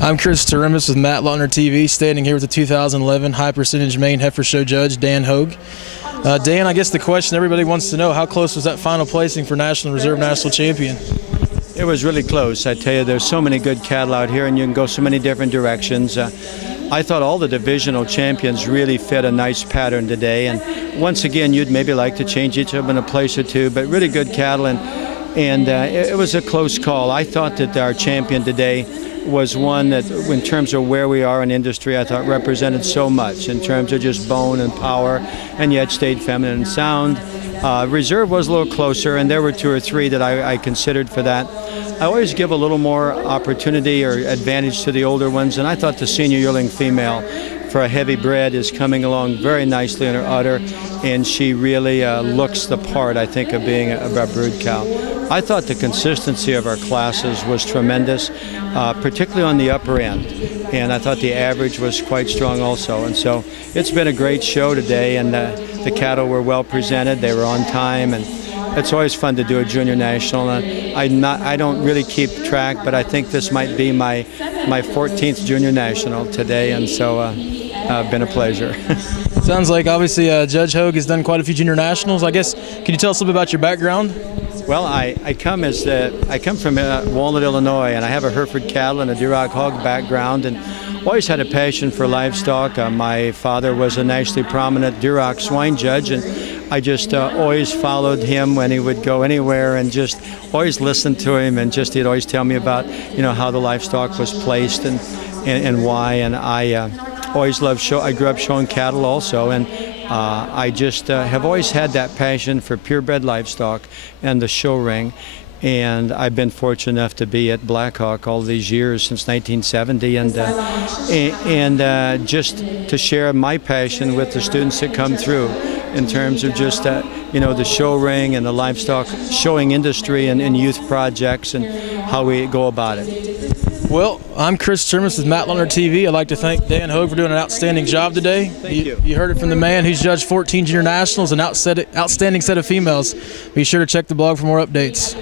I'm Chris Turimis with Matt Lautner TV, standing here with the 2011 High Percentage Maine Heifer Show judge, Dan Hoge. Dan, I guess the question everybody wants to know, how close was that final placing for National Reserve National Champion? It was really close. I tell you, there's so many good cattle out here and you can go so many different directions. I thought all the divisional champions really fit a nice pattern today, and once again you'd maybe like to change each of them in a place or two, but really good cattle, and it was a close call. I thought that our champion today was one that, in terms of where we are in industry, I thought represented so much in terms of just bone and power, and yet stayed feminine and sound. Reserve was a little closer, and there were two or three that I considered for that. I always give a little more opportunity or advantage to the older ones, and I thought the senior yearling female for a heavy bred is coming along very nicely in her udder, and she really looks the part, I think, of being a brood cow. I thought the consistency of our classes was tremendous, particularly on the upper end, and I thought the average was quite strong also. And so it's been a great show today, and the cattle were well presented, they were on time, and it's always fun to do a junior national. I don't really keep track, but I think this might be my 14th junior national today, and so been a pleasure. Sounds like obviously Judge Hoge has done quite a few junior nationals. I guess, can you tell us a little bit about your background? Well, I come from Walnut, Illinois, and I have a Hereford cattle and a Duroc hog background, and always had a passion for livestock. My father was a nationally prominent Duroc swine judge, and I just always followed him when he would go anywhere, and just always listened to him, and just he'd always tell me about how the livestock was placed and why. And I always loved I grew up showing cattle also, and I just have always had that passion for purebred livestock and the show ring. And I've been fortunate enough to be at Blackhawk all these years since 1970, and just to share my passion with the students that come through in terms of just the show ring and the livestock showing industry and youth projects and how we go about it. Well, I'm Chris Turimis with Matt Lautner TV. I'd like to thank Dan Hoge for doing an outstanding job today. Thank you. You heard it from the man who's judged 14 junior nationals, an outstanding set of females. Be sure to check the blog for more updates.